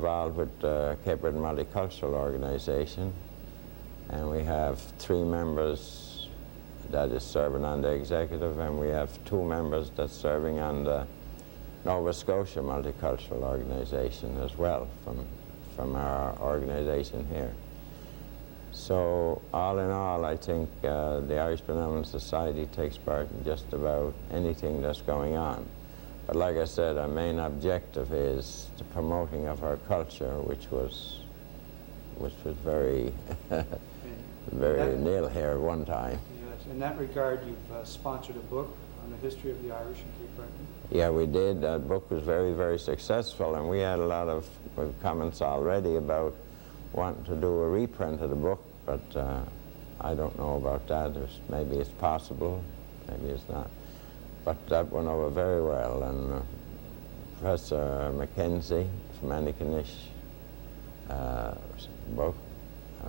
Involved with the Cape Breton Multicultural Organization, and we have 3 members that is serving on the executive, and we have 2 members that's serving on the Nova Scotia Multicultural Organization as well from our organization here. So all in all, I think the Irish Benevolent Society takes part in just about anything that's going on. But like I said, our main objective is the promoting of our culture, which was very, very nil here at one time. Yes, in that regard, you've sponsored a book on the history of the Irish in Cape Breton. Yeah, we did. That book was very, very successful, and we had a lot of comments already about wanting to do a reprint of the book, but I don't know about that. Maybe it's possible, maybe it's not. But that went over very well, and Professor Mackenzie from Antigonish book,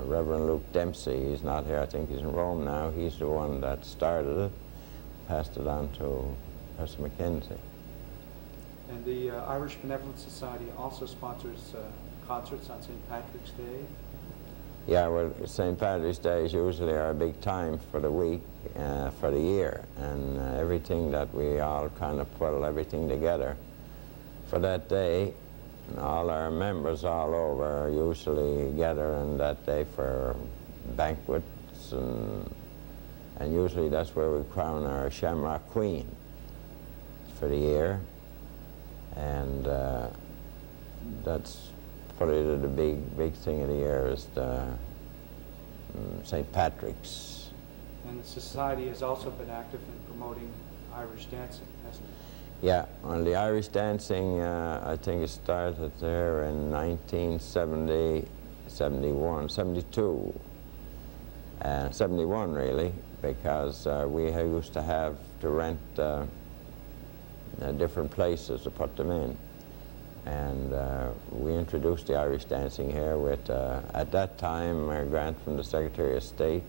Reverend Luke Dempsey, he's not here, I think he's in Rome now, he's the one that started it, passed it on to Professor Mackenzie. And the Irish Benevolent Society also sponsors concerts on St. Patrick's Day. Yeah, well, St. Patrick's Day is usually our big time for the week, for the year, and everything that we all kind of pull everything together for that day. And all our members all over usually gather on that day for banquets, and usually that's where we crown our Shamrock Queen for the year. And that's probably the big thing of the year is the St. Patrick's. And the Society has also been active in promoting Irish dancing, hasn't it? Yeah, well, the Irish dancing, I think it started there in 1970, 71, 72, 71 really, because we used to have to rent different places to put them in. And we introduced the Irish dancing here with, at that time, a grant from the Secretary of State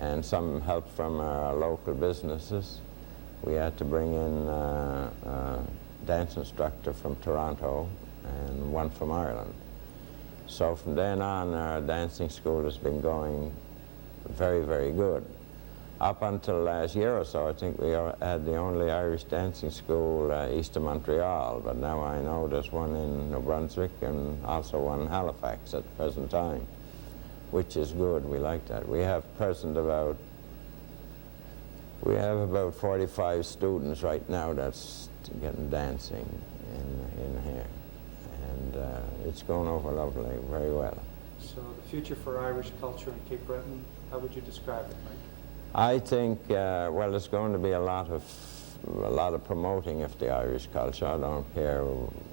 and some help from our local businesses. We had to bring in a dance instructor from Toronto and one from Ireland. So from then on, our dancing school has been going very, very good. Up until last year or so, I think we had the only Irish dancing school east of Montreal, but now I know there's one in New Brunswick and also one in Halifax at the present time, which is good. We like that. We have about 45 students right now that's getting dancing in here, and it's going over lovely, very well. So the future for Irish culture in Cape Breton, how would you describe it, Mike? I think, well, there's going to be a lot of promoting of the Irish culture. I don't care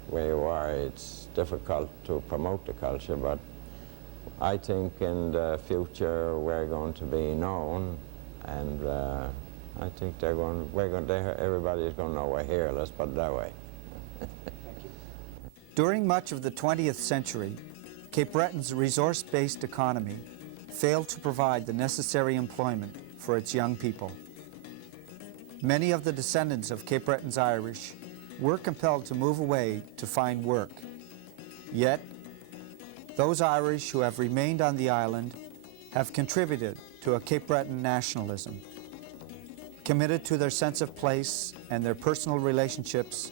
where you are. It's difficult to promote the culture, but I think in the future we're going to be known, and I think everybody's going to know we're here. Let's put it that way. Thank you. During much of the 20th century, Cape Breton's resource-based economy failed to provide the necessary employment for its young people. Many of the descendants of Cape Breton's Irish were compelled to move away to find work. Yet, those Irish who have remained on the island have contributed to a Cape Breton nationalism. Committed to their sense of place and their personal relationships,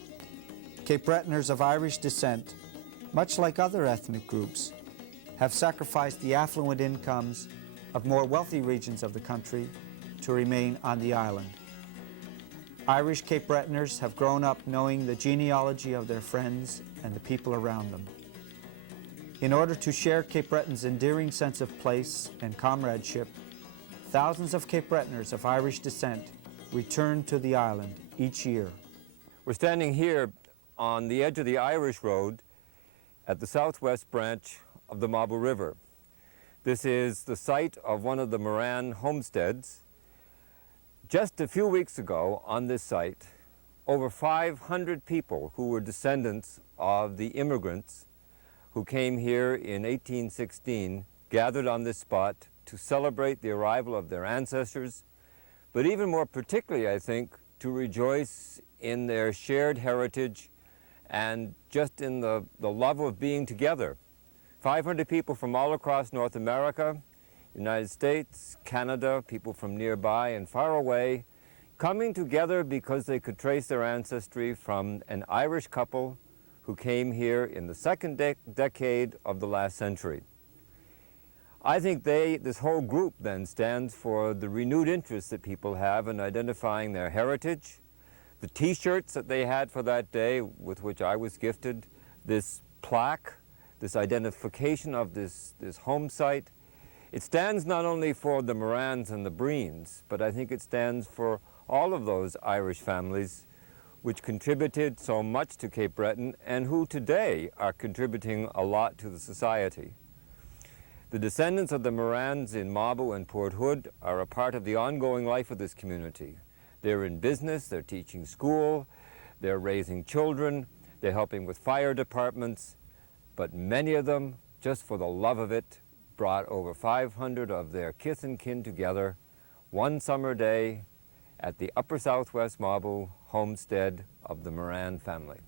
Cape Bretoners of Irish descent, much like other ethnic groups, have sacrificed the affluent incomes of more wealthy regions of the country to remain on the island. Irish Cape Bretoners have grown up knowing the genealogy of their friends and the people around them. In order to share Cape Breton's endearing sense of place and comradeship, thousands of Cape Bretoners of Irish descent return to the island each year. We're standing here on the edge of the Irish Road at the southwest branch of the Mabel River. This is the site of one of the Moran homesteads. Just a few weeks ago on this site, over 500 people who were descendants of the immigrants who came here in 1816 gathered on this spot to celebrate the arrival of their ancestors, but even more particularly, I think, to rejoice in their shared heritage and just in the love of being together. 500 people from all across North America, United States, Canada, people from nearby and far away, coming together because they could trace their ancestry from an Irish couple who came here in the second decade of the last century. I think this whole group then stands for the renewed interest that people have in identifying their heritage, the t-shirts that they had for that day, with which I was gifted, this plaque, this identification of this home site. It stands not only for the Morans and the Breens, but I think it stands for all of those Irish families which contributed so much to Cape Breton and who today are contributing a lot to the society. The descendants of the Morans in Mabo and Port Hood are a part of the ongoing life of this community. They're in business, they're teaching school, they're raising children, they're helping with fire departments, but many of them, just for the love of it, brought over 500 of their kith and kin together one summer day at the Upper Southwest Mabo homestead of the Moran family.